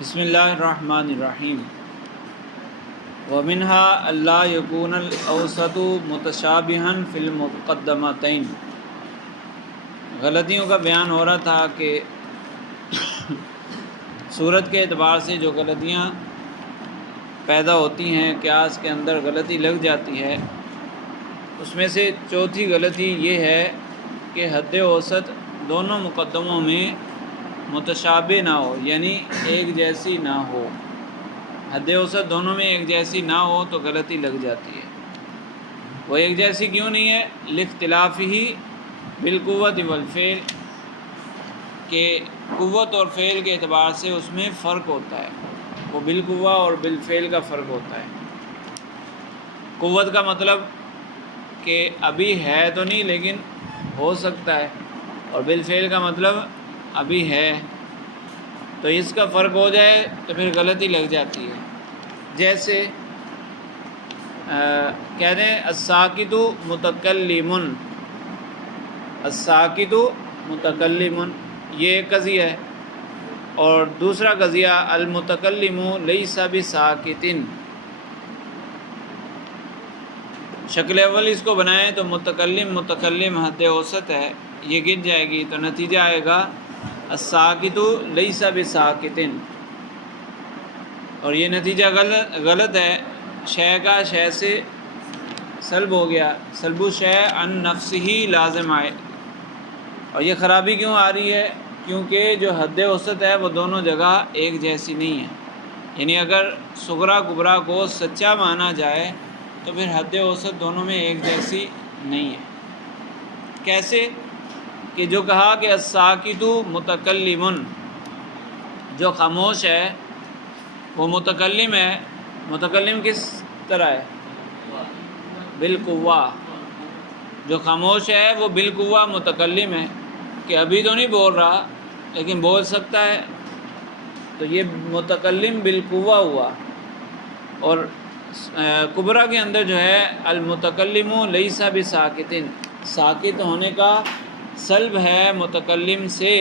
بسم اللہ الرحمن الرحیم ومنها اللہ یکون الاوسط متشابہا فی المقدمتین۔ غلطیوں کا بیان ہو رہا تھا کہ صورت کے اعتبار سے جو غلطیاں پیدا ہوتی ہیں، قیاس کے اندر غلطی لگ جاتی ہے، اس میں سے چوتھی غلطی یہ ہے کہ حد اوسط دونوں مقدموں میں متشابہ نہ ہو، یعنی ایک جیسی نہ ہو۔ حد اوسط دونوں میں ایک جیسی نہ ہو تو غلطی لگ جاتی ہے۔ وہ ایک جیسی کیوں نہیں ہے؟ لاختلافہ بالقوت والفعل، کہ قوت اور فعل کے اعتبار سے اس میں فرق ہوتا ہے۔ وہ بالقوہ اور بالفعل کا فرق ہوتا ہے۔ قوت کا مطلب کہ ابھی ہے تو نہیں لیکن ہو سکتا ہے، اور بالفعل کا مطلب ابھی ہے، تو اس کا فرق ہو جائے تو پھر غلطی لگ جاتی ہے۔ جیسے کہتے ہیں الساکت متکلم، الساکت متکلم، یہ ایک قضیہ ہے، اور دوسرا قضیہ المتکلم لیس بساکت۔ شکل اول اس کو بنائیں تو متکلم حد اوسط ہے، یہ گر جائے گی تو نتیجہ آئے گا الساکت لیس بساکت، اور یہ نتیجہ غلط ہے۔ شے کا شے سے سلب ہو گیا، سلب شے عن نفسہ لازم آئے، اور یہ خرابی کیوں آ رہی ہے؟ کیونکہ جو حد اوسط ہے وہ دونوں جگہ ایک جیسی نہیں ہے۔ یعنی اگر صغریٰ کبریٰ کو سچا مانا جائے تو پھر حد اوسط دونوں میں ایک جیسی نہیں ہے۔ کیسے؟ کہ جو کہا کہ الساکت متکلم، جو خاموش ہے وہ متکلم ہے۔ متکلم کس طرح ہے؟ بالقوہ۔ جو خاموش ہے وہ بالقوہ متکلم ہے، کہ ابھی تو نہیں بول رہا لیکن بول سکتا ہے، تو یہ متکلم بالقوہ ہوا۔ اور کبریٰ کے اندر جو ہے المتکلم لیس بساکت، ساکت ہونے کا سلب ہے متکلم سے،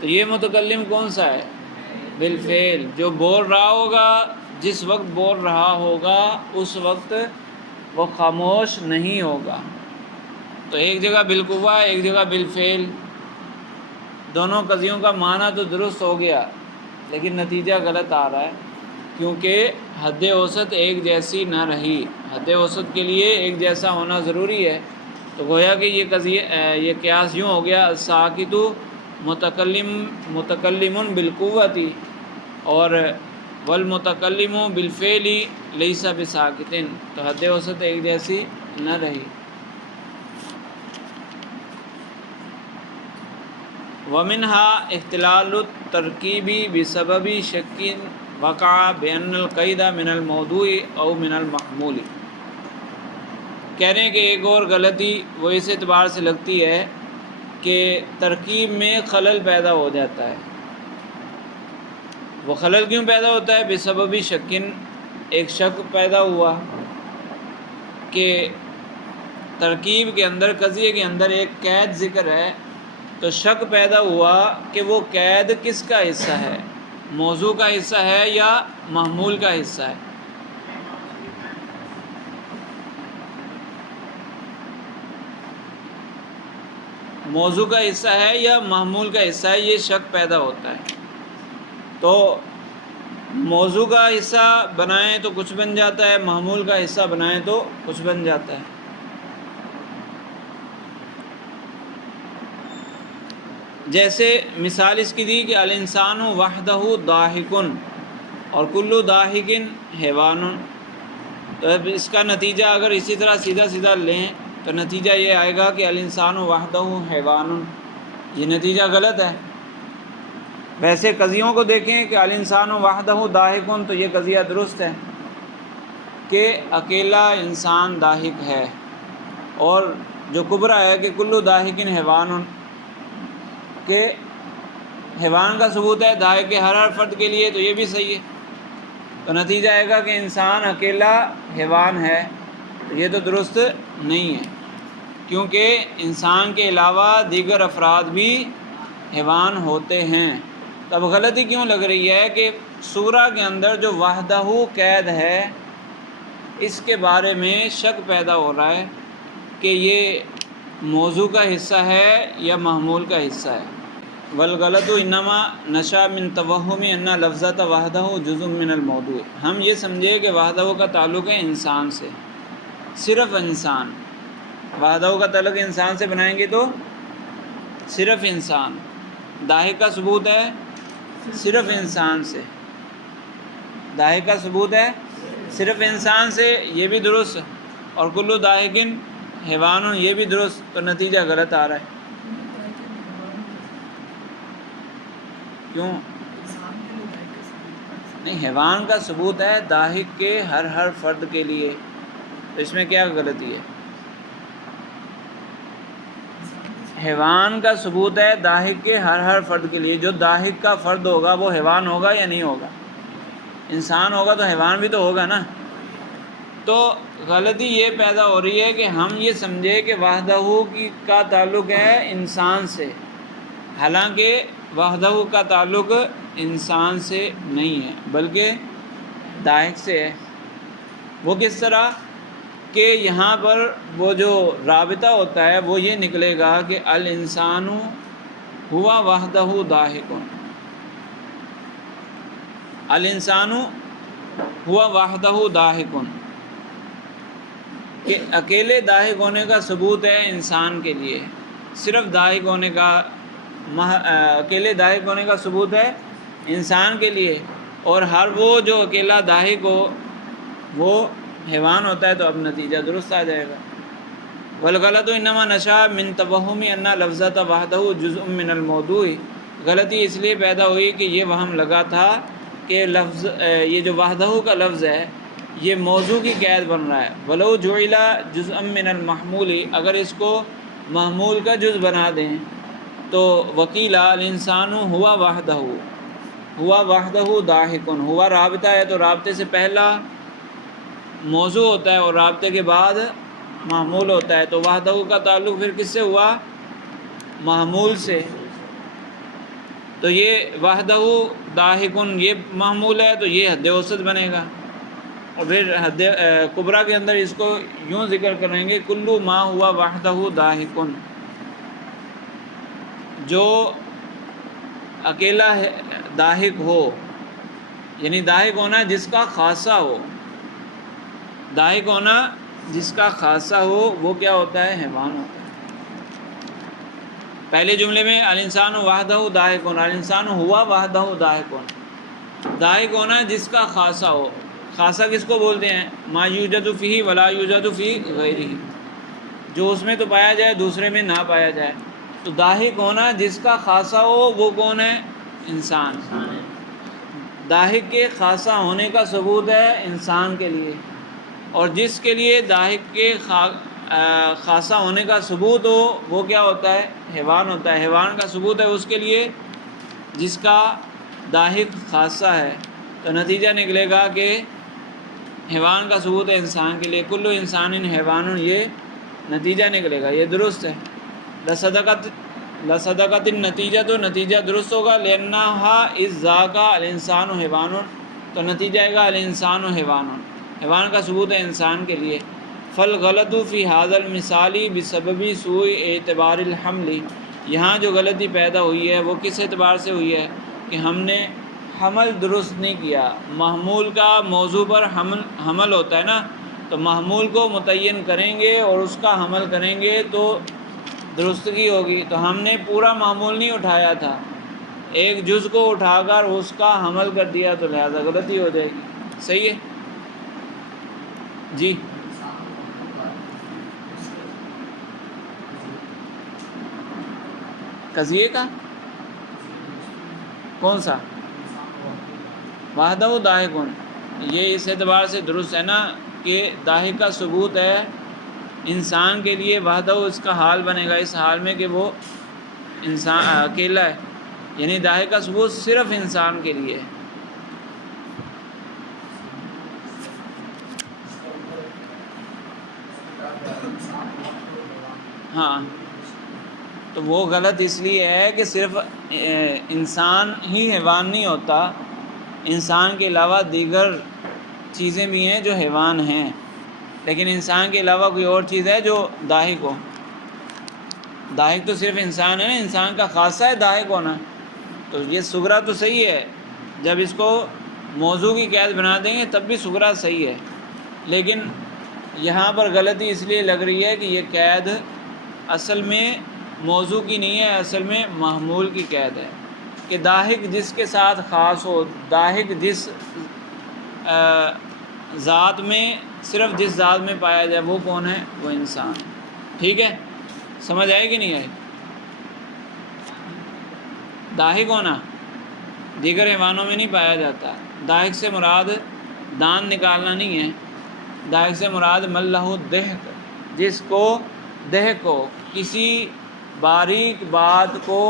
تو یہ متکلم کون سا ہے؟ بالفعل، جو بول رہا ہوگا، جس وقت بول رہا ہوگا اس وقت وہ خاموش نہیں ہوگا۔ تو ایک جگہ بالقوہ، ایک جگہ بالفعل، دونوں قضیوں کا معنی تو درست ہو گیا لیکن نتیجہ غلط آ رہا ہے، کیونکہ حد اوسط ایک جیسی نہ رہی۔ حد اوسط کے لیے ایک جیسا ہونا ضروری ہے، تو گویا کہ یہ قیاس یوں ہو گیا الساکت متکلم بالقوت اور والمتکلم بالفعل لیس بساکت، تو حد اوسط ایک جیسی نہ رہی۔ ومنها اختلال الترکیب بسبب شک وقع بأن القید من الموضوع او من المحمول۔ کہہ رہے ہیں کہ ایک اور غلطی وہ اس اعتبار سے لگتی ہے کہ ترکیب میں خلل پیدا ہو جاتا ہے۔ وہ خلل کیوں پیدا ہوتا ہے؟ بسبب شک، ایک شک پیدا ہوا کہ ترکیب کے اندر، قضیے کے اندر ایک قید ذکر ہے، تو شک پیدا ہوا کہ وہ قید کس کا حصہ ہے، موضوع کا حصہ ہے یا محمول کا حصہ ہے۔ موضوع کا حصہ ہے یا محمول کا حصہ ہے، یہ شک پیدا ہوتا ہے۔ تو موضوع کا حصہ بنائیں تو کچھ بن جاتا ہے، محمول کا حصہ بنائیں تو کچھ بن جاتا ہے۔ جیسے مثال اس کی دی کہ الانسان وحدہ ضاحک اور کل ضاحک حیوان، تو اب اس کا نتیجہ اگر اسی طرح سیدھا لیں تو نتیجہ یہ آئے گا کہ الانسان وحدہ حیوان، یہ نتیجہ غلط ہے۔ ویسے قضیوں کو دیکھیں کہ الانسان وحدہ ضاحک، تو یہ قضیہ درست ہے کہ اکیلا انسان ضاحک ہے، اور جو کبریٰ ہے کہ کل ضاحک حیوان، کہ حیوان کا ثبوت ہے ضاحک کے ہر فرد کے لیے، تو یہ بھی صحیح ہے۔ تو نتیجہ آئے گا کہ انسان اکیلا حیوان ہے، تو یہ تو درست نہیں ہے، کیونکہ انسان کے علاوہ دیگر افراد بھی حیوان ہوتے ہیں۔ تو اب غلطی کیوں لگ رہی ہے کہ سورہ کے اندر جو وحدہ قید ہے اس کے بارے میں شک پیدا ہو رہا ہے کہ یہ موضوع کا حصہ ہے یا محمول کا حصہ ہے۔ والغلط انما نشا من توہم ان لفظۃ وحدہ جزء من الموضوع، ہم یہ سمجھے کہ وحدہ کا تعلق ہے انسان سے، صرف انسان، وحدہ کا تعلق انسان سے بنائیں گے تو صرف انسان، داہک کا ثبوت ہے صرف انسان سے، داہک کا ثبوت ہے صرف انسان سے، یہ بھی درست، اور کلو داہکن حیوان، یہ بھی درست، تو نتیجہ غلط آ رہا ہے۔ کیوں؟ نہیں، حیوان کا ثبوت ہے داہک کے ہر فرد کے لیے، تو اس میں کیا غلطی ہے؟ حیوان کا ثبوت ہے داہک کے ہر فرد کے لیے، جو داہک کا فرد ہوگا وہ حیوان ہوگا یا نہیں ہوگا؟ انسان ہوگا تو حیوان بھی تو ہوگا نا۔ تو غلطی یہ پیدا ہو رہی ہے کہ ہم یہ سمجھے کہ وحدہ کا تعلق ہے انسان سے، حالانکہ وحدہ کا تعلق انسان سے نہیں ہے بلکہ داہک سے ہے۔ وہ کس طرح کہ یہاں پر وہ جو رابطہ ہوتا ہے وہ یہ نکلے گا کہ الانسان ہوا وحدہ داہک، الانسان ہوا وحدہ داہک، کہ اکیلے داہک ہونے کا ثبوت ہے انسان کے لیے، صرف داہک ہونے کا اکیلے داہک ہونے کا ثبوت ہے انسان کے لیے، اور ہر وہ جو اکیلا داہک ہو وہ حیوان ہوتا ہے، تو اب نتیجہ درست آ جائے گا۔ والغلط انما نشا من توہم ان لفظۃ وحدہ جزء من الموضوع، غلطی اس لیے پیدا ہوئی کہ یہ وہم لگا تھا کہ لفظ یہ جو وحدہ کا لفظ ہے یہ موضوع کی قید بن رہا ہے۔ ولو جعل جزءا من المحمول، اگر اس کو محمول کا جز بنا دیں تو وکیل الانسان ہوا وحدہ، ہوا وحدہ داہکن، ہوا رابطہ ہے تو رابطے سے پہلا موضوع ہوتا ہے اور رابطے کے بعد محمول ہوتا ہے، تو وحدہ کا تعلق پھر کس سے ہوا؟ محمول سے۔ تو یہ وحدہ داہکن یہ محمول ہے تو یہ حد اوسط بنے گا، اور پھر حد کبریٰ کے اندر اس کو یوں ذکر کریں گے کلو ما ہوا وحدہ داہکن، جو اکیلا داہک ہو، یعنی داہک ہونا جس کا خاصہ ہو، داہک ہونا جس کا خاصہ ہو وہ کیا ہوتا ہے؟ حیوان ہوتا ہے۔ پہلے جملے میں الانسان وحدہ داہکن، الانسان ہوا وحدہ داہکن، داہک ہونا جس کا خاصہ ہو، خاصہ کس کو بولتے ہیں؟ ما یوجد فیہ ولا یوجد فی غیرہ، جو اس میں تو پایا جائے دوسرے میں نہ پایا جائے، تو داہک ہونا جس کا خاصہ ہو وہ کون ہے؟ انسان۔ داہک کے خاصہ ہونے کا ثبوت ہے انسان کے لیے، اور جس کے لیے داہک کے خاصہ ہونے کا ثبوت ہو وہ کیا ہوتا ہے؟ حیوان ہوتا ہے۔ حیوان کا ثبوت ہے اس کے لیے جس کا داہک خاصہ ہے، تو نتیجہ نکلے گا کہ حیوان کا ثبوت ہے انسان کے لیے، کلو انسان حیوان، یہ نتیجہ نکلے گا، یہ درست ہے۔ لصدقت النتیجہ، تو نتیجہ درست ہوگا، لأنہا اذ ذاک الانسان حیوان، تو نتیجہ آئے گا الانسان حیوان، حیوان کا ثبوت ہے انسان کے لیے۔ فالغلط فی ھذا المثال بسبب سوء اعتبار الحمل، یہاں جو غلطی پیدا ہوئی ہے وہ کس اعتبار سے ہوئی ہے کہ ہم نے حمل درست نہیں کیا۔ محمول کا موضوع پر حمل ہوتا ہے نا، تو محمول کو متعین کریں گے اور اس کا حمل کریں گے تو درستگی ہوگی، تو ہم نے پورا محمول نہیں اٹھایا تھا، ایک جز کو اٹھا کر اس کا حمل کر دیا، تو لہذا غلطی ہو جائے گی۔ صحیح ہے جی؟ قضیے کا کون سا؟ وحدہ داہکن، یہ اس اعتبار سے درست ہے نا کہ داہک کا ثبوت ہے انسان کے لیے، وحدہ اس کا حال بنے گا اس حال میں کہ وہ انسان اکیلا ہے، یعنی داہک کا ثبوت صرف انسان کے لیے ہے۔ ہاں تو وہ غلط اس لیے ہے کہ صرف انسان ہی حیوان نہیں ہوتا، انسان کے علاوہ دیگر چیزیں بھی ہیں جو حیوان ہیں، لیکن انسان کے علاوہ کوئی اور چیز ہے جو داہک ہو۔ داہک تو صرف انسان ہے نا، انسان کا خاصہ ہے داہک ہونا۔ تو یہ صغرا تو صحیح ہے، جب اس کو موضوع کی قید بنا دیں گے تب بھی صغرا صحیح ہے، لیکن یہاں پر غلطی اس لیے لگ رہی ہے کہ یہ قید اصل میں موضوع کی نہیں ہے، اصل میں محمول کی قید ہے، کہ داہک جس کے ساتھ خاص ہو، داہک جس ذات میں، صرف جس ذات میں پایا جائے، وہ کون ہے؟ وہ انسان۔ ٹھیک ہے، سمجھ آئے کہ نہیں آئے؟ داہک ہونا دیگر حیوانوں میں نہیں پایا جاتا۔ داہک سے مراد دان نکالنا نہیں ہے، داہک سے مراد ملہ دہک، جس کو دہک ہو، کسی باریک بات کو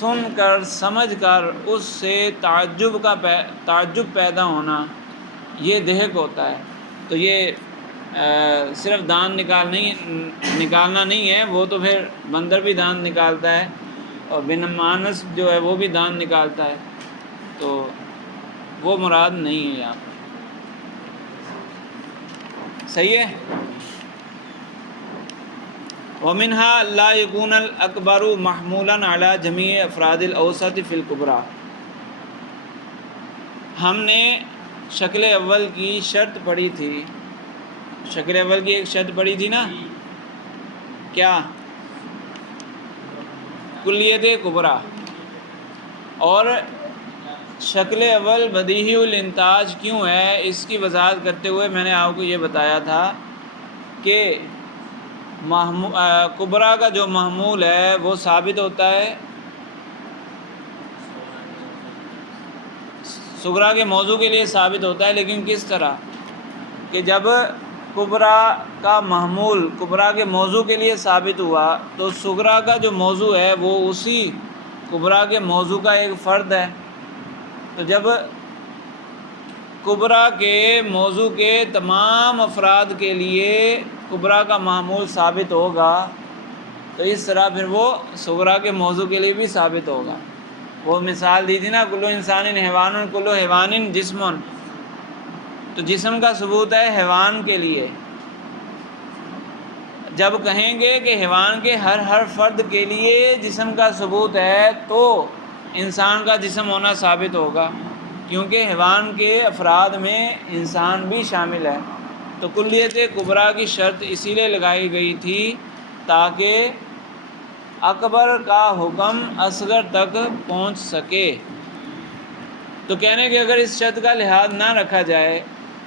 سن کر سمجھ کر اس سے تعجب پیدا ہونا، یہ دہک ہوتا ہے۔ تو یہ صرف دان نکالنا نہیں ہے، وہ تو پھر بندر بھی دان نکالتا ہے، اور بن مانس جو ہے وہ بھی دان نکالتا ہے، تو وہ مراد نہیں ہے یہاں پر۔ صحیح ہے۔ وَمِنْهَا لَا يَكُونَ الْأَكْبَرُ مَحْمُولًا عَلَى جَمِيعِ أَفْرَادِ الْأَوْسَطِ فِي الْكُبْرَى۔ ہم نے شکل اول کی شرط پڑھی تھی، شکل اول کی ایک شرط پڑھی تھی نا، کیا؟ کلیت کبریٰ۔ اور شکل اول بدیہی الانتاج کیوں ہے، اس کی وضاحت کرتے ہوئے میں نے آپ کو یہ بتایا تھا کہ کبریٰ کا جو محمول ہے وہ ثابت ہوتا ہے صغریٰ کے موضوع کے لیے ثابت ہوتا ہے، لیکن کس طرح کہ جب کبریٰ کا محمول کبریٰ کے موضوع کے لیے ثابت ہوا تو صغریٰ کا جو موضوع ہے وہ اسی کبریٰ کے موضوع کا ایک فرد ہے۔ تو جب کبریٰ کے موضوع کے تمام افراد کے لیے کبریٰ کا محمول ثابت ہوگا تو اس طرح پھر وہ صغریٰ کے موضوع کے لیے بھی ثابت ہوگا۔ وہ مثال دی تھی نا، کلو انسان حیوان کلو حیوان جسم، تو جسم کا ثبوت ہے حیوان کے لیے۔ جب کہیں گے کہ حیوان کے ہر فرد کے لیے جسم کا ثبوت ہے تو انسان کا جسم ہونا ثابت ہوگا، کیونکہ حیوان کے افراد میں انسان بھی شامل ہے۔ تو کلیت کبریٰ کی شرط اسی لیے لگائی گئی تھی تاکہ اکبر کا حکم اصغر تک پہنچ سکے۔ تو کہنے کہ اگر اس شرط کا لحاظ نہ رکھا جائے،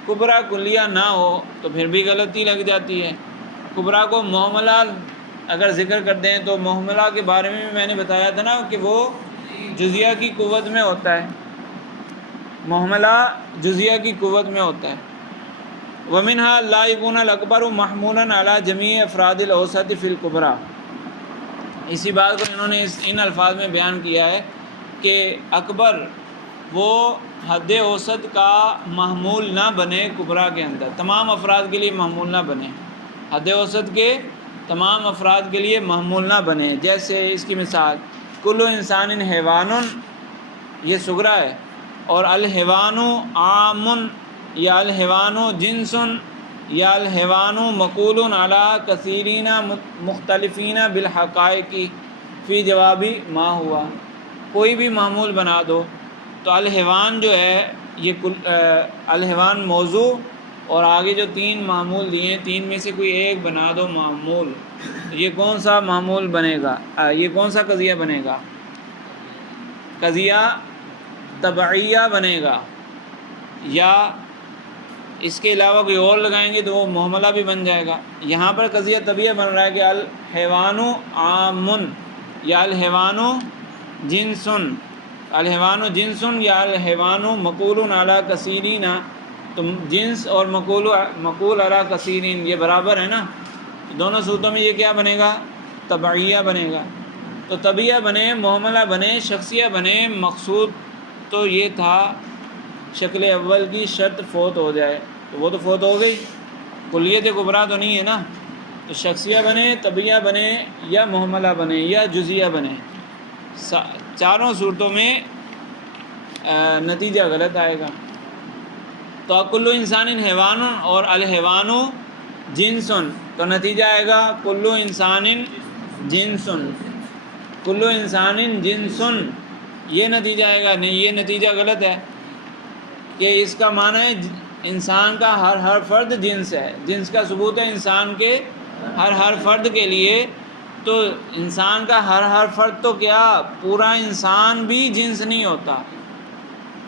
کبریٰ کلیہ نہ ہو، تو پھر بھی غلطی لگ جاتی ہے۔ کبریٰ کو محملہ اگر ذکر کر دیں تو محملہ کے بارے میں نے بتایا تھا نا کہ وہ جزیہ کی قوت میں ہوتا ہے، محملہ جزیہ کی قوت میں ہوتا ہے۔ وَمِنْهَا لَا يَكُونَ الْأَكْبَرُ مَحْمُولًا عَلَى جَمِيعِ أَفْرَادِ الْأَوْسَطِ فِي الْكُبْرَى۔ اسی بات کو انہوں نے ان الفاظ میں بیان کیا ہے کہ اکبر وہ حد اوسط کا محمول نہ بنے کبریٰ کے اندر، تمام افراد کے لیے محمول نہ بنے، حد اوسط کے تمام افراد کے لیے محمول نہ بنے۔ جیسے اس کی مثال کلو انسان حیوان، یہ صغریٰ ہے، اور الحیوان عام یا الحیوان جنس یا الحیوان مقول علی کثیرین مختلفین بالحقائق فی جوابی ما ہوا۔ کوئی بھی معمول بنا دو تو الحیوان جو ہے یہ الحیوان موضوع، اور آگے جو تین معمول دیے ہیں تین میں سے کوئی ایک بنا دو معمول، یہ کون سا معمول بنے گا؟ یہ کون سا قضیہ بنے گا؟ قضیہ تبعیہ بنے گا، یا اس کے علاوہ کوئی اور لگائیں گے تو وہ محملہ بھی بن جائے گا۔ یہاں پر قضیہ طبیعہ بن رہا ہے کہ الحیوان عام یا الحیوان جنس، الحیوان جنس یا الحیوان مقول علی کثیرین، تو جنس اور مقول علی کثیرین یہ برابر ہے نا، دونوں صورتوں میں یہ کیا بنے گا؟ تبعیہ بنے گا۔ تو طبیعہ بنے، محملہ بنے، شخصیہ بنے، مقصود تو یہ تھا شکل اول کی شرط فوت ہو جائے، تو وہ تو فوت ہو گئی، کلیت کبریٰ تو نہیں ہے نا۔ تو شخصیہ بنے، طبیعہ بنے، یا محملہ بنے، یا جزیہ بنے، چاروں صورتوں میں نتیجہ غلط آئے گا۔ تو کلو انسان حیوان اور الحیوان جنسن، تو نتیجہ آئے گا کلو انسان جنسن، کلو انسان جنسن، یہ نتیجہ آئے گا۔ نہیں، یہ نتیجہ غلط ہے کہ اس کا معنی ہے انسان کا ہر فرد جنس ہے، جنس کا ثبوت ہے انسان کے ہر فرد کے لیے۔ تو انسان کا ہر فرد تو کیا پورا انسان بھی جنس نہیں ہوتا،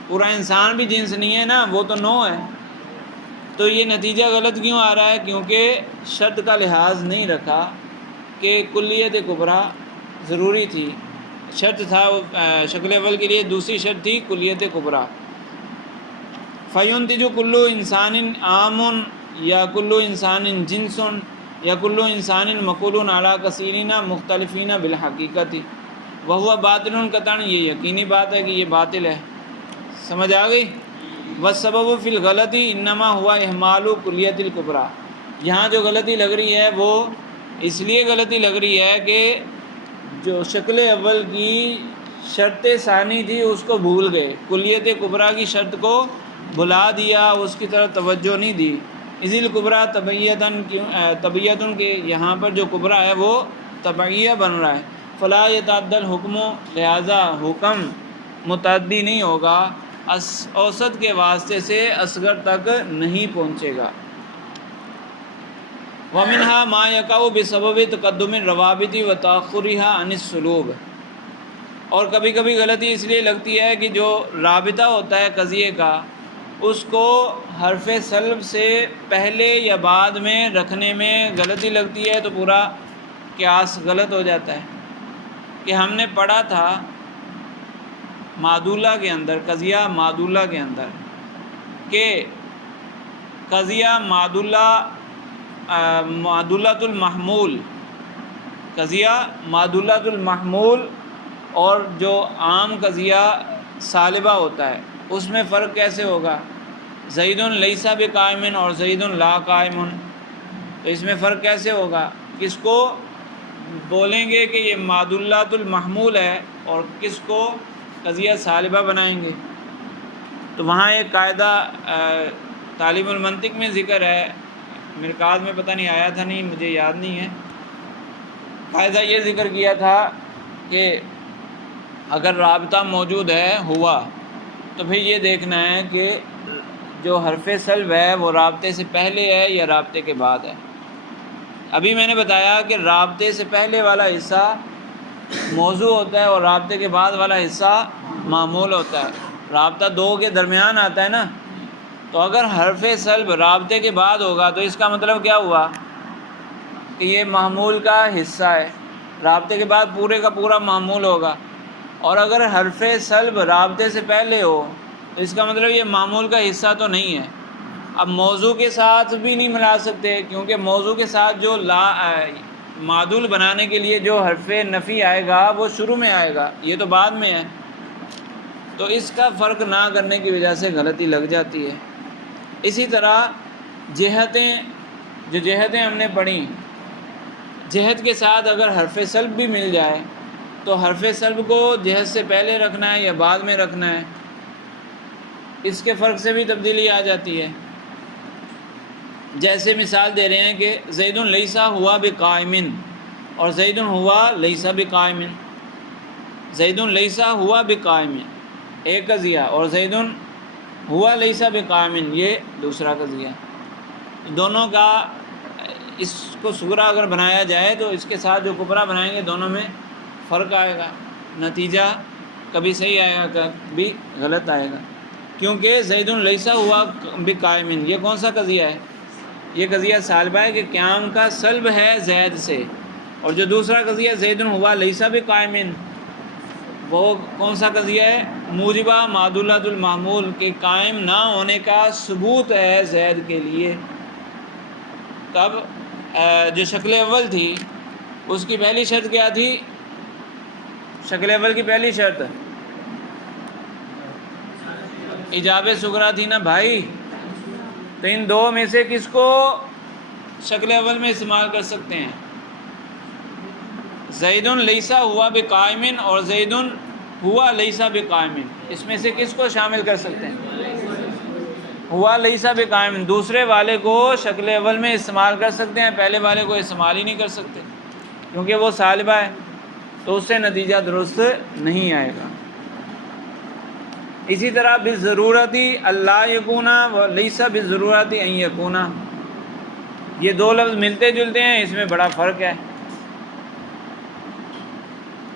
پورا انسان بھی جنس نہیں ہے نا، وہ تو نوع ہے۔ تو یہ نتیجہ غلط کیوں آ رہا ہے؟ کیونکہ شرط کا لحاظ نہیں رکھا کہ کلیت کبریٰ ضروری تھی، شرط تھا شکل اول کے لیے، دوسری شرط تھی کلیت کبریٰ۔ فَيُنْتِجُ كُلُّ إِنسَانٍ عَامٌ یا کلو انسان جنسن یا کلو انسان مقول علی کثیرین مختلفین بالحقیقت، وہو باطل قطعاً، یہ یقینی بات ہے کہ یہ باطل ہے۔ سمجھ آ گئی؟ والسبب فی الغلطی انما ہوا اہمال کلیت الکبریٰ، یہاں جو غلطی لگ رہی ہے وہ اس لیے غلطی لگ رہی ہے کہ جو شکل اول کی شرط ثانی تھی اس کو بھول گئے، کلیت کبریٰ کی شرط کو بھلا دیا، اس کی طرف توجہ نہیں دی۔ اذی الکبریٰ طبیعتاً کے یہاں پر جو کبریٰ ہے وہ طبعیہ بن رہا ہے، فلا یتعدی الحکم، لہذا حکم متعدی نہیں ہوگا، اوسط کے واسطے سے اصغر تک نہیں پہنچے گا۔ ومنہا ما یقع بسبب تقدم الروابط و تاخرها عن السلوب، اور کبھی کبھی غلطی اس لیے لگتی ہے کہ جو رابطہ ہوتا ہے قضیے کا اس کو حرف سلب سے پہلے یا بعد میں رکھنے میں غلطی لگتی ہے، تو پورا قیاس غلط ہو جاتا ہے۔ کہ ہم نے پڑھا تھا معدولہ کے اندر، قضیہ معدولہ کے اندر، کہ قضیہ معدولۃ المحمول، قضیہ معدولۃ المحمول اور جو عام قضیہ سالبہ ہوتا ہے اس میں فرق کیسے ہوگا؟ زید لیس بقائم اور زید لا قائم، تو اس میں فرق کیسے ہوگا؟ کس کو بولیں گے کہ یہ معدولۃ المحمول ہے اور کس کو قضیہ سالبہ بنائیں گے؟ تو وہاں ایک قاعدہ تعلیم المنطق میں ذکر ہے، مرکات میں پتہ نہیں آیا تھا، نہیں مجھے یاد نہیں ہے۔ قاعدہ یہ ذکر کیا تھا کہ اگر رابطہ موجود ہے ہوا تو پھر یہ دیکھنا ہے کہ جو حرف سلب ہے وہ رابطے سے پہلے ہے یا رابطے کے بعد ہے۔ ابھی میں نے بتایا کہ رابطے سے پہلے والا حصہ موضوع ہوتا ہے اور رابطے کے بعد والا حصہ معمول ہوتا ہے، رابطہ دو کے درمیان آتا ہے نا۔ تو اگر حرف سلب رابطے کے بعد ہوگا تو اس کا مطلب کیا ہوا کہ یہ معمول کا حصہ ہے، رابطے کے بعد پورے کا پورا معمول ہوگا۔ اور اگر حرف سلب رابطے سے پہلے ہو تو اس کا مطلب یہ معمول کا حصہ تو نہیں ہے۔ اب موضوع کے ساتھ بھی نہیں ملا سکتے کیونکہ موضوع کے ساتھ جو معدول بنانے کے لیے جو حرف نفی آئے گا وہ شروع میں آئے گا، یہ تو بعد میں ہے۔ تو اس کا فرق نہ کرنے کی وجہ سے غلطی لگ جاتی ہے۔ اسی طرح جہتیں ہم نے پڑھی، جہت کے ساتھ اگر حرف سلب بھی مل جائے تو حرف سلب کو جہت سے پہلے رکھنا ہے یا بعد میں رکھنا ہے، اس کے فرق سے بھی تبدیلی آ جاتی ہے۔ جیسے مثال دے رہے ہیں کہ زید لیس ہوا بقائم اور زید ہوا لیس بقائم، زید لیس ہوا بقائم ایک قضیہ اور زید ہوا لیس بقائم یہ دوسرا قضیہ۔ دونوں کا اس کو صغرا اگر بنایا جائے تو اس کے ساتھ جو کبریٰ بنائیں گے دونوں میں فرق آئے گا، نتیجہ کبھی صحیح آئے گا کبھی غلط آئے گا، کیونکہ زید لیس ہوا بقائم یہ کون سا قضیہ ہے؟ یہ قضیہ سالبہ ہے کہ قیام کا سلب ہے زید سے، اور جو دوسرا قضیہ زید ہوا لیس بقائم وہ کون سا قضیہ ہے؟ موجبہ معدولۃ المحمول کے قائم نہ ہونے کا ثبوت ہے زید کے لیے۔ تب جو شکل اول تھی اس کی پہلی شرط کیا تھی؟ شکل اول کی پہلی شرط ایجاب صغریٰ تھی نا بھائی، تو ان دو میں سے کس کو شکل اول میں استعمال کر سکتے ہیں. زید لیسا ہوا بقائم اور زید ہوا لیسا بقائم، اس میں سے کس کو شامل کر سکتے ہیں؟ ہوا لیسا بقائم. دوسرے والے کو شکل اول میں استعمال کر سکتے ہیں، پہلے والے کو استعمال ہی نہیں کر سکتے کیونکہ وہ سالبہ ہے، تو اس سے نتیجہ درست نہیں آئے گا. اسی طرح بضرورتی اللہ یکونا و لیسا بضرورتی ان یکونا، یہ دو لفظ ملتے جلتے ہیں، اس میں بڑا فرق ہے،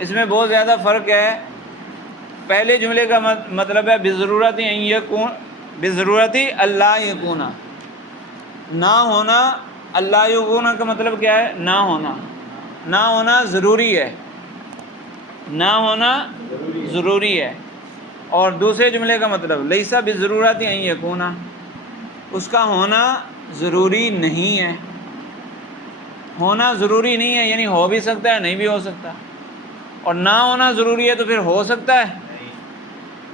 اس میں بہت زیادہ فرق ہے. پہلے جملے کا مطلب ہے بضرورتی ان یکون، بضرورتی اللہ یکونا، نہ ہونا. اللہ یکونا کا مطلب کیا ہے؟ نہ ہونا. نہ ہونا ضروری ہے، نہ ہونا ضروری ہے. اور دوسرے جملے کا مطلب لیسا بضرورتی ان یکونا، اس کا ہونا ضروری نہیں ہے. ہونا ضروری نہیں ہے یعنی ہو بھی سکتا ہے نہیں بھی ہو سکتا، اور نہ ہونا ضروری ہے تو پھر ہو سکتا ہے،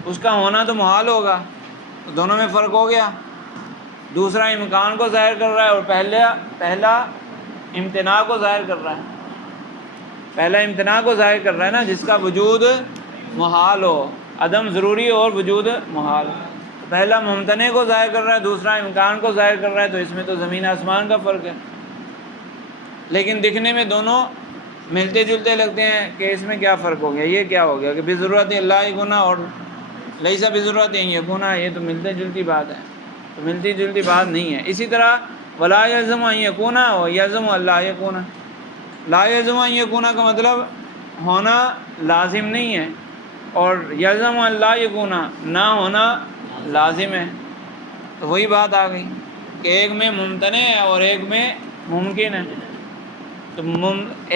اس کا ہونا تو محال ہوگا. تو دونوں میں فرق ہو گیا. دوسرا امکان کو ظاہر کر رہا ہے اور پہلا امتناع کو ظاہر کر رہا ہے. پہلا امتناع کو ظاہر کر رہا ہے نا، جس کا وجود محال ہو، عدم ضروری اور وجود محال. پہلا ممتنع کو ظاہر کر رہا ہے، دوسرا امکان کو ظاہر کر رہا ہے، تو اس میں تو زمین آسمان کا فرق ہے. لیکن دکھنے میں دونوں ملتے جلتے لگتے ہیں کہ اس میں کیا فرق ہو گیا، یہ کیا ہو گیا کہ بضرورت اللہ گنا اور لیسا بضرورت یکونا، یہ تو ملتے جلتی بات ہے، تو ملتی جلتی بات نہیں ہے. اسی طرح ولا یلزم ان یکونا و یلزم اللہ یکونا. لا یلزم ان یکونا کا مطلب ہونا لازم نہیں ہے، اور یلزم اللہ یکونا نہ ہونا لازم ہے. تو وہی بات آ گئی کہ ایک میں ممتنع ہے اور ایک میں ممکن ہے. تو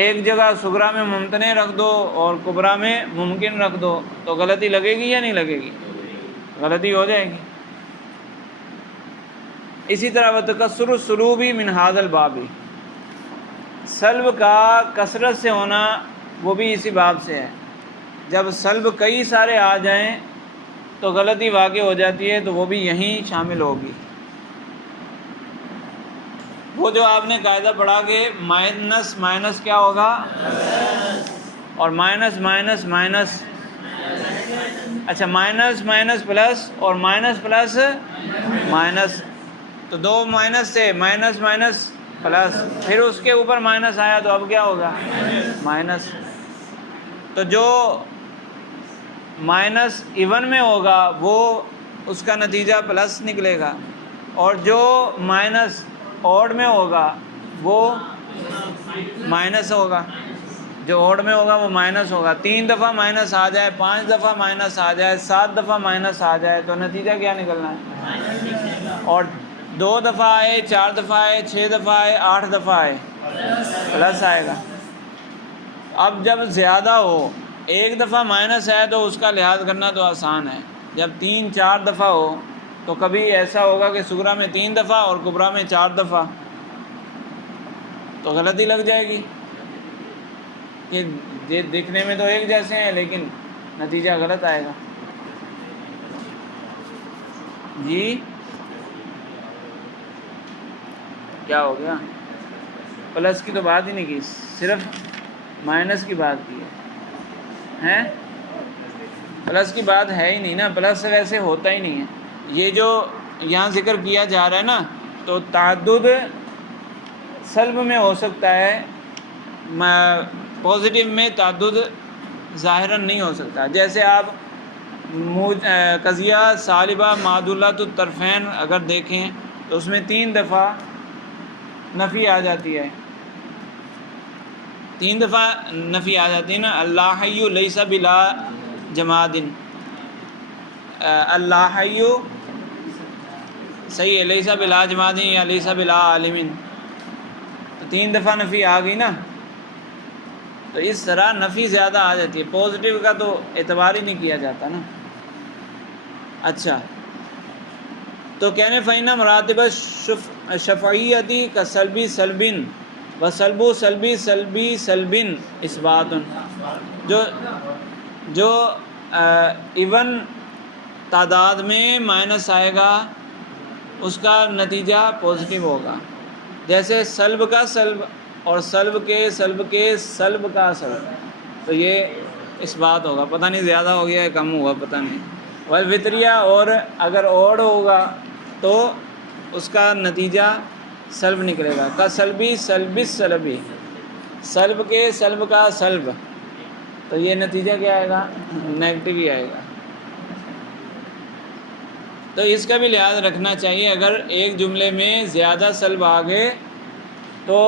ایک جگہ صغریٰ میں ممتنع رکھ دو اور کبریٰ میں ممکن رکھ دو تو غلطی لگے گی یا نہیں لگے گی؟ غلطی ہو جائے گی. اسی طرح وتکسر السلوبی من ھذا الباب، سلب کا کثرت سے ہونا وہ بھی اسی باب سے ہے. جب سلب کئی سارے آ جائیں تو غلطی واقع ہو جاتی ہے، تو وہ بھی یہیں شامل ہوگی. وہ جو آپ نے قاعدہ پڑھا کہ مائنس مائنس کیا ہوگا، اور مائنس مائنس مائنس، اچھا مائنس مائنس پلس اور مائنس پلس مائنس، تو دو مائنس سے مائنس مائنس پلس، پھر اس کے اوپر مائنس آیا تو اب کیا ہوگا؟ مائنس. تو جو مائنس ایون میں ہوگا وہ اس کا نتیجہ پلس نکلے گا، اور جو مائنس اوڈ میں ہوگا وہ مائنس ہوگا. جو اوڈ میں ہوگا وہ مائنس ہوگا. 3 دفعہ مائنس آ جائے، 5 دفعہ مائنس آ جائے، 7 دفعہ مائنس آ جائے تو نتیجہ کیا نکلنا ہے؟ اور 2 دفعہ آئے، 4 دفعہ آئے، 6 دفعہ آئے، 8 دفعہ آئے، پلس آئے گا. اب جب زیادہ ہو، 1 دفعہ مائنس ہے تو اس کا لحاظ کرنا تو آسان ہے. جب 3-4 دفعہ ہو تو کبھی ایسا ہوگا کہ صغریٰ میں 3 دفعہ اور کبریٰ میں 4 دفعہ، تو غلطی لگ جائے گی کہ دیکھنے میں تو ایک جیسے ہیں لیکن نتیجہ غلط آئے گا. جی کیا ہو گیا؟ پلس کی تو بات ہی نہیں کی، صرف مائنس کی بات کی ہے. پلس کی بات ہے ہی نہیں نا، پلس ویسے ہوتا ہی نہیں ہے. یہ جو یہاں ذکر کیا جا رہا ہے نا، تو تعدد سلب میں ہو سکتا ہے، پازیٹیو میں تعدد ظاہراً نہیں ہو سکتا. جیسے آپ قضیہ سالبہ معدولۃ الطرفین اگر دیکھیں تو اس میں 3 دفعہ نفی آ جاتی ہے، 3 دفعہ نفی آ جاتی ہے نا. اللہ حی لیس بلا جماد، اللہ حی صحیح ہے، لیس بلا جماد یا لیس بلا عالم، تو 3 دفعہ نفی آ گئی نا. تو اس طرح نفی زیادہ آ جاتی ہے، پازیٹیو کا تو اعتبار ہی نہیں کیا جاتا نا. اچھا تو کہنے فَإِنَّ مراتب شفعیتی کا سلبی سلبن و سلبو سلبی سلبی سلبن اثبات، جو ایون تعداد میں مائنس آئے گا اس کا نتیجہ پازیٹیو ہوگا، جیسے سلب کا سلب اور سلب کے سلب کے سلب کا سلب، تو یہ اس بات ہوگا، پتہ نہیں زیادہ ہو گیا ہے کم ہوا پتہ نہیں۔ والوتریہ، اور اگر اوڑ ہوگا تو اس کا نتیجہ سلب نکلے گا، کا سلبی سلبس سلبی، سلب کے سلب کا سلب، تو یہ نتیجہ کیا آئے گا؟ نیگیٹو ہی آئے گا۔ تو اس کا بھی لحاظ رکھنا چاہیے، اگر ایک جملے میں زیادہ سلب آ گئے تو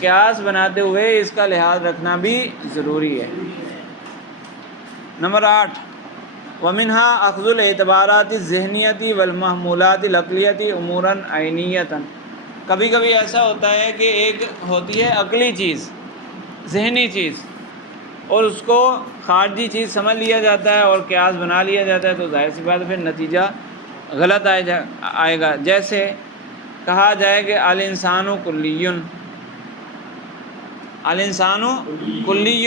قیاس بناتے ہوئے اس کا لحاظ رکھنا بھی ضروری ہے۔ نمبر 8، وَمِنْهَا أَخْذُ الْاعْتِبَارَاتِ الذِّهْنِيَّةِ وَالْمَحْمُولَاتِ الْعَقْلِيَّةِ أُمُورًا عَيْنِيَّةً۔ کبھی کبھی ایسا ہوتا ہے کہ ایک ہوتی ہے عقلی چیز، ذہنی چیز، اور اس کو خارجی چیز سمجھ لیا جاتا ہے اور قیاس بنا لیا جاتا ہے، تو ظاہر سی بات ہے پھر نتیجہ غلط آئے گا۔ جیسے کہا جائے کہ الانسان کلی، الانسان کلی،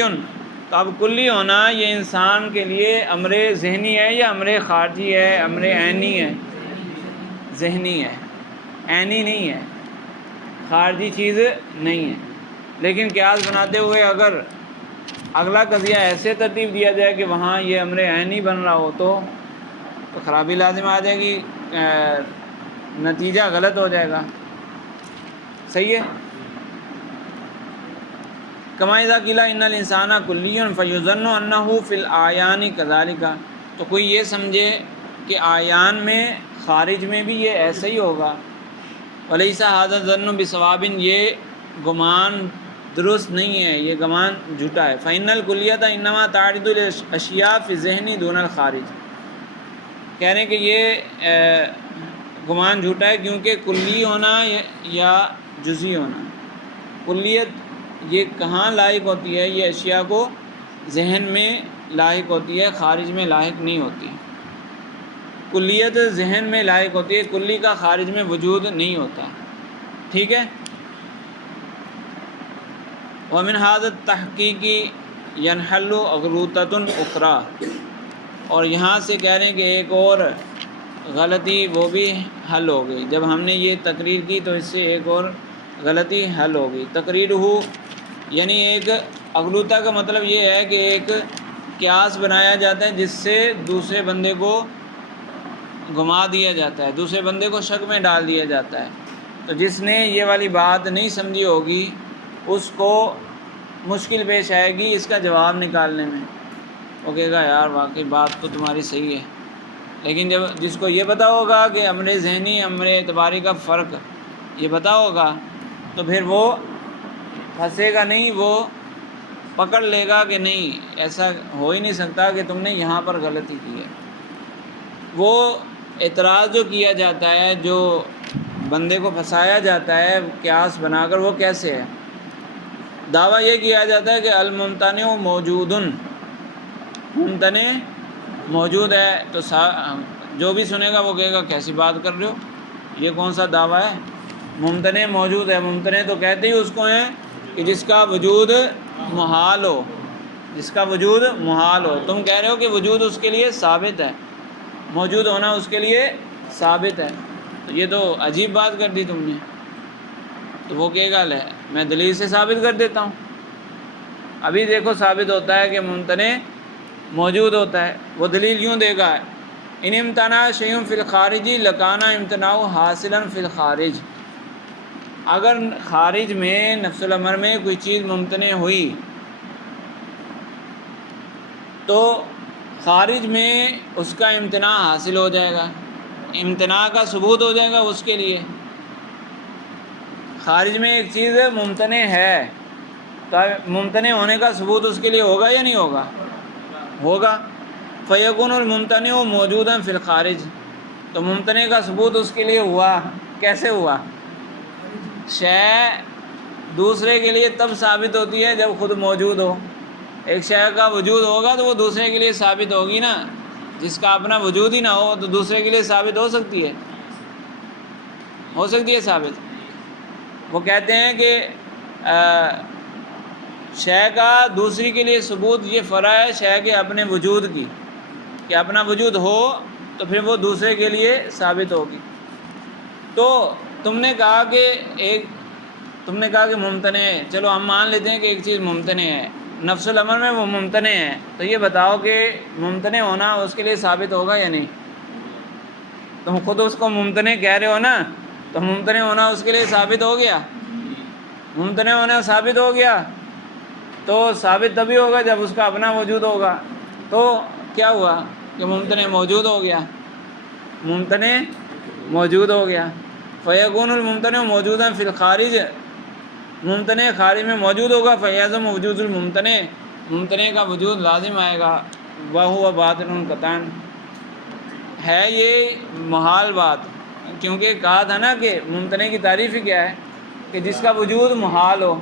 تو اب کلی ہونا یہ انسان کے لیے امر ذہنی ہے یا امر خارجی ہے، امر عینی ہے؟ ذہنی ہے، عینی نہیں ہے، خارجی چیز نہیں ہے۔ لیکن قیاس بناتے ہوئے اگر اگلا قضیہ ایسے ترتیب دیا جائے کہ وہاں یہ امر عینی بن رہا ہو تو خرابی لازم آ جائے گی، نتیجہ غلط ہو جائے گا۔ صحیح ہے؟ کما اذا قیل ان الانسان کلی فیظن انہ فی الاعیان کذالک، تو کوئی یہ سمجھے کہ اعیان میں خارج میں بھی یہ ایسا ہی ہوگا۔ ولیس ھذا الظن بصواب، یہ گمان درست نہیں ہے، یہ گمان جھوٹا ہے۔ فإن الکلیۃ انما تعرض الاشیاء فی الذہن دون الخارج، کہہ رہے ہیں کہ یہ گمان جھوٹا ہے کیونکہ کلی ہونا یا جزئی ہونا، کلیت یہ کہاں لاحق ہوتی ہے؟ یہ اشیاء کو ذہن میں لاحق ہوتی ہے، خارج میں لاحق نہیں ہوتی۔ کلیت ذہن میں لاحق ہوتی ہے، کلی کا خارج میں وجود نہیں ہوتا۔ ٹھیک ہے؟ ومن ھذا التحقیق ينحل اغلوطۃ اخرى، اور یہاں سے کہہ رہے ہیں کہ ایک اور غلطی وہ بھی حل ہو گئی، جب ہم نے یہ تقریر کی تو اس سے ایک اور غلطی حل ہو گئی۔ تقریر ہو یعنی ایک اغلوطہ کا مطلب یہ ہے کہ ایک قیاس بنایا جاتا ہے جس سے دوسرے بندے کو گھما دیا جاتا ہے، دوسرے بندے کو شک میں ڈال دیا جاتا ہے۔ تو جس نے یہ والی بات نہیں سمجھی ہوگی اس کو مشکل پیش آئے گی اس کا جواب نکالنے میں، وہ کہے گا یار واقعی بات تو تمہاری صحیح ہے، لیکن جب جس کو یہ پتہ ہوگا کہ امر ذہنی امر اعتباری کا فرق یہ پتہ ہوگا تو پھر وہ پھنسے گا نہیں، وہ پکڑ لے گا کہ نہیں ایسا ہو ہی نہیں سکتا کہ تم نے یہاں پر غلطی کی ہے۔ وہ اعتراض جو کیا جاتا ہے، جو بندے کو پھنسایا جاتا ہے قیاس بنا کر، وہ کیسے ہے؟ دعویٰ یہ کیا جاتا ہے کہ الممتنع موجود، ممتنع موجود ہے، تو جو بھی سنے گا وہ کہے گا کیسی بات کر رہے ہو، یہ کون سا دعویٰ ہے؟ ممتنع موجود ہے، ممتنع تو کہتے ہی اس کو ہیں کہ جس کا وجود محال ہو، جس کا وجود محال ہو۔ تم کہہ رہے ہو کہ وجود اس کے لیے ثابت ہے، موجود ہونا اس کے لیے ثابت ہے، تو یہ تو عجیب بات کر دی تم نے۔ تو وہ کہے گا لے میں دلیل سے ثابت کر دیتا ہوں، ابھی دیکھو ثابت ہوتا ہے کہ ممتنع موجود ہوتا ہے۔ وہ دلیل یوں دے گا، ان امتناع شیء فی الخارج لکان امتناع حاصلا فی الخارج، اگر خارج میں نفس الامر میں کوئی چیز ممتنع ہوئی تو خارج میں اس کا امتناع حاصل ہو جائے گا، امتناع کا ثبوت ہو جائے گا اس کے لیے۔ خارج میں ایک چیز ممتنع ہے تو ممتنع ہونے کا ثبوت اس کے لیے ہوگا یا نہیں ہوگا؟ ہوگا۔ فیکون الممتنع موجودا فی الخارج، تو ممتنع کا ثبوت اس کے لیے ہوا، کیسے ہوا؟ شے دوسرے کے لیے تب ثابت ہوتی ہے جب خود موجود ہو، ایک شے کا وجود ہوگا تو وہ دوسرے کے لیے ثابت ہوگی نا، جس کا اپنا وجود ہی نہ ہو تو دوسرے کے لیے ثابت ہو سکتی ہے؟ ہو سکتی ہے ثابت؟ وہ کہتے ہیں کہ شے کا دوسری کے لیے ثبوت یہ فرع ہے شے کے اپنے وجود کی، کہ اپنا وجود ہو تو پھر وہ دوسرے کے لیے ثابت ہوگی۔ تو تم نے کہا کہ ممتنع ہے، چلو ہم مان لیتے ہیں کہ ایک چیز ممتنع ہے، نفس الامر میں وہ ممتنع ہے، تو یہ بتاؤ کہ ممتنع ہونا اس کے لیے ثابت ہوگا یا نہیں؟ تم خود اس کو ممتنع کہہ رہے ہو نا، تو ممتنع ہونا اس کے لیے ثابت ہو گیا، ممتنع ہونا ثابت ہو گیا، تو ثابت تبھی ہوگا جب اس کا اپنا وجود ہوگا۔ تو کیا ہوا کہ ممتنع موجود ہو گیا، ممتنع موجود ہو گیا۔ فیکون الممتنع موجودا فی الخارج، ممتنع خارج میں موجود ہوگا، فیلزم وجود الممتنع، ممتنع کا وجود لازم آئے گا، وہو باطل قطعا، ہے یہ محال بات، کیونکہ کہا تھا نا کہ ممتنع کی تعریف ہی کیا ہے کہ جس کا وجود محال ہو۔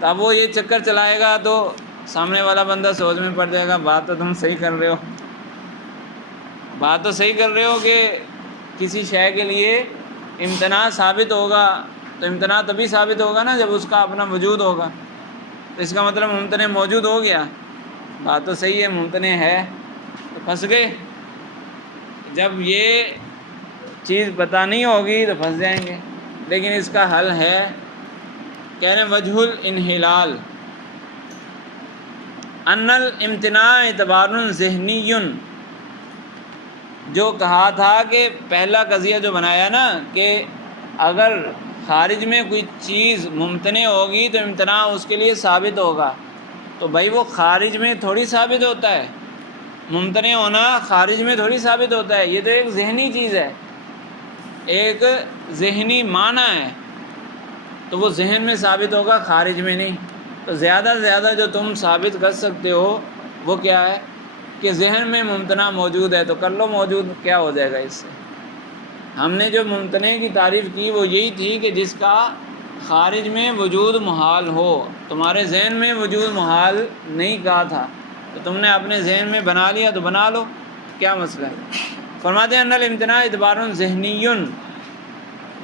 تو اب وہ یہ چکر چلائے گا تو سامنے والا بندہ سوچ میں پڑ جائے گا، بات تو تم صحیح کر رہے ہو، بات تو صحیح کر رہے ہو کہ کسی شے کے لیے امتناع ثابت ہوگا، تو امتناع تبھی ثابت ہوگا نا جب اس کا اپنا وجود ہوگا، تو اس کا مطلب ممتنع موجود ہو گیا، بات تو صحیح ہے، ممتنع ہے، تو پھنس گئے۔ جب یہ چیز پتہ نہیں ہوگی تو پھنس جائیں گے، لیکن اس کا حل ہے، کہہ رہے ہیں وجہ الانحلال ان الامتناع اعتبار ذہنی، جو کہا تھا کہ پہلا قضیہ جو بنایا نا کہ اگر خارج میں کوئی چیز ممتنع ہوگی تو امتناع اس کے لیے ثابت ہوگا، تو بھائی وہ خارج میں تھوڑی ثابت ہوتا ہے، ممتنع ہونا خارج میں تھوڑی ثابت ہوتا ہے، یہ تو ایک ذہنی چیز ہے، ایک ذہنی معنی ہے، تو وہ ذہن میں ثابت ہوگا، خارج میں نہیں۔ تو زیادہ سے زیادہ جو تم ثابت کر سکتے ہو وہ کیا ہے کہ ذہن میں ممتنع موجود ہے، تو کر لو موجود، کیا ہو جائے گا اس سے؟ ہم نے جو ممتنع کی تعریف کی وہ یہی تھی کہ جس کا خارج میں وجود محال ہو، تمہارے ذہن میں وجود محال نہیں کہا تھا، تو تم نے اپنے ذہن میں بنا لیا تو بنا لو، کیا مسئلہ ہے؟ فرماتے ہیں ان الامتناع اعتبار ذہنی،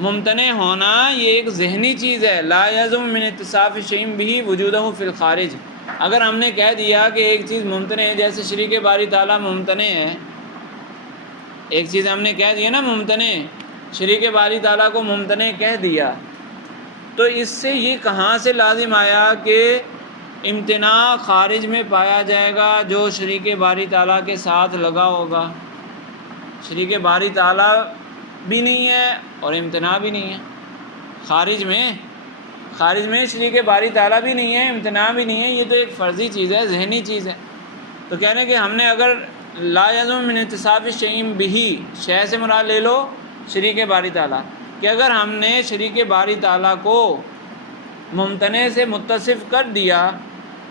ممتنع ہونا یہ ایک ذہنی چیز ہے، لا یلزم من اتصاف شیء به وجودہ فی الخارج۔ اگر ہم نے کہہ دیا کہ ایک چیز ممتنع ہے، جیسے شریک باری تعالیٰ ممتنع ہے، ایک چیز ہم نے کہہ دیا نا ممتنع، شریک باری تعالیٰ کو ممتنع کہہ دیا، تو اس سے یہ کہاں سے لازم آیا کہ امتناع خارج میں پایا جائے گا جو شریک باری تعالیٰ کے ساتھ لگا ہوگا؟ شریک باری تعالیٰ بھی نہیں ہے اور امتناع بھی نہیں ہے، خارج میں شریک باری تعالیٰ بھی نہیں ہے، امتناع بھی نہیں ہے، یہ تو ایک فرضی چیز ہے، ذہنی چیز ہے۔ تو کہنے ہیں کہ ہم نے اگر لا یلزم من اتصاف شیء بہ، شے سے مراد لے لو شریک باری تعالیٰ، کہ اگر ہم نے شریک باری تعالیٰ کو ممتنع سے متصف کر دیا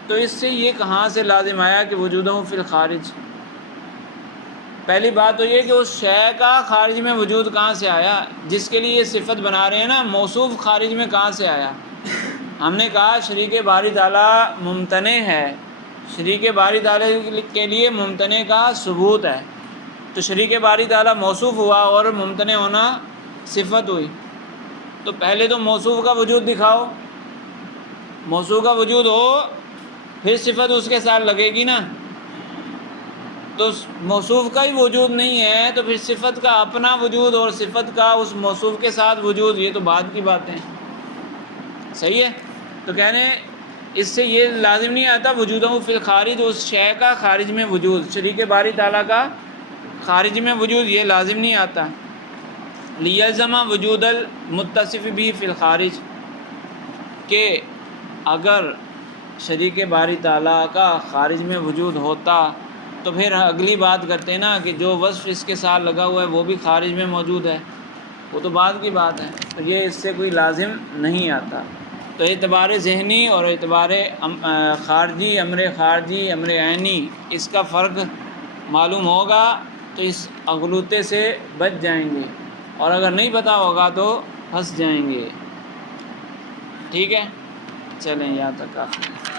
تو اس سے یہ کہاں سے لازم آیا کہ وجودہ فی الخارج؟ پہلی بات تو یہ کہ اس شے کا خارج میں وجود کہاں سے آیا، جس کے لیے یہ صفت بنا رہے ہیں نا، موصوف خارج میں کہاں سے آیا؟ ہم نے کہا شریک باری تعالیٰ ممتنع ہے، شریک باری تعالیٰ کے لیے ممتنع کا ثبوت ہے، تو شریک باری تعالیٰ موصوف ہوا اور ممتنع ہونا صفت ہوئی، تو پہلے تو موصوف کا وجود دکھاؤ، موصوف کا وجود ہو پھر صفت اس کے ساتھ لگے گی نا، تو موصوف کا ہی وجود نہیں ہے تو پھر صفت کا اپنا وجود اور صفت کا اس موصوف کے ساتھ وجود، یہ تو بعد کی باتیں، صحیح ہے؟ تو کہہ رہے ہیں اس سے یہ لازم نہیں آتا وجودہ فی الخارج، اس شے کا خارج میں وجود، شریک باری تعالیٰ کا خارج میں وجود یہ لازم نہیں آتا، لیلزم وجود المتصف بھی فی الخارج، کہ اگر شریک باری تعالیٰ کا خارج میں وجود ہوتا تو پھر اگلی بات کرتے ہیں نا کہ جو وصف اس کے ساتھ لگا ہوا ہے وہ بھی خارج میں موجود ہے، وہ تو بعد کی بات ہے، تو یہ اس سے کوئی لازم نہیں آتا۔ تو اعتبار ذہنی اور اعتبار خارجی، امر خارجی، امر عینی، اس کا فرق معلوم ہوگا تو اس اغلوطے سے بچ جائیں گے، اور اگر نہیں پتہ ہوگا تو پھنس جائیں گے، ٹھیک ہے؟ چلیں یہاں تک کافی ہے۔